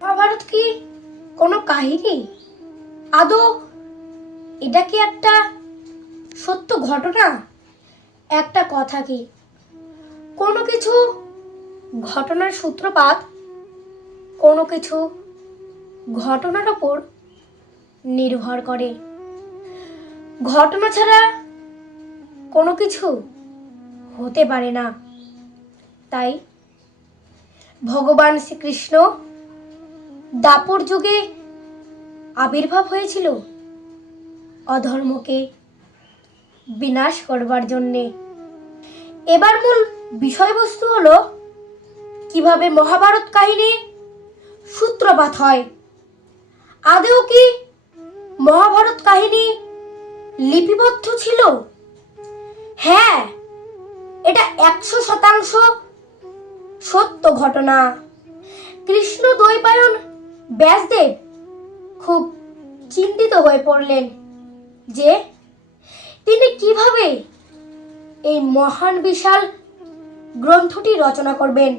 মহাভারত কি কোনো কাহিনী? আদৌ এটা কি একটা সত্য ঘটনা? একটা কথা কি কোনো কিছু ঘটনার সূত্রপাত কোনো কিছু ঘটনার ওপর নির্ভর করে। ঘটনা ছাড়া কোনো কিছু হতে পারে না। তাই ভগবান শ্রীকৃষ্ণ দাপর যুগে আবির্ভাব হয়েছিল অধর্মকে বিনাশ করবার জন্যে। এবার মূল বিষয়বস্তু হলো কিভাবে মহাভারত কাহিনী সূত্রপাত হয়। আদৌ কি মহাভারত কাহিনী লিপিবদ্ধ ছিল? হ্যাঁ, এটা 100% সত্য ঘটনা। কৃষ্ণ দ্বৈপায়ন ব্যাসদেব খুব চিন্তিত হয়ে পড়লেন যে তিনি কিভাবে এই মহান বিশাল গ্রন্থটি রচনা করবেন।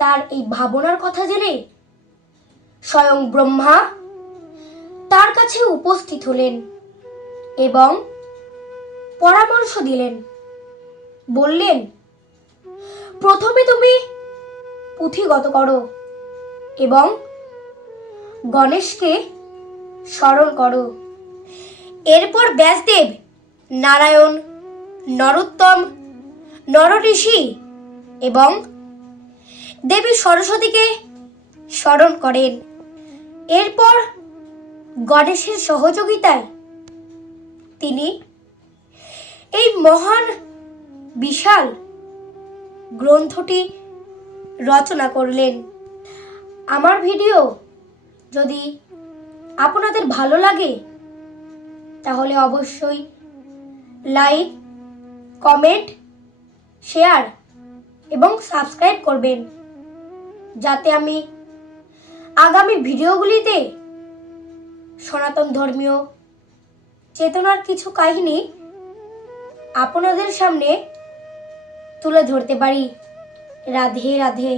তার এই ভাবনার কথা জেনে স্বয়ং ব্রহ্মা তার কাছে উপস্থিত হলেন এবং পরামর্শ দিলেন। বললেন, প্রথমে তুমি পুঁথিগত করো এবং গণেশকে স্মরণ করো। এরপর ব্যাসদেব নারায়ণ, নরোত্তম, নরঋষি এবং দেবী সরস্বতীকে স্মরণ করেন। এরপর গণেশের সহযোগিতায় তিনি এই মহান বিশাল গ্রন্থটি রচনা করলেন। আমার ভিডিও যদি আপনাদের ভালো লাগে তাহলে অবশ্যই লাইক, কমেন্ট, শেয়ার এবং সাবস্ক্রাইব করবেন, যাতে আমি আগামী ভিডিওগুলিতে সনাতন ধর্মীয় চেতনার কিছু কাহিনী আপনাদের সামনে তুলে ধরতে পারি। রাধে রাধে।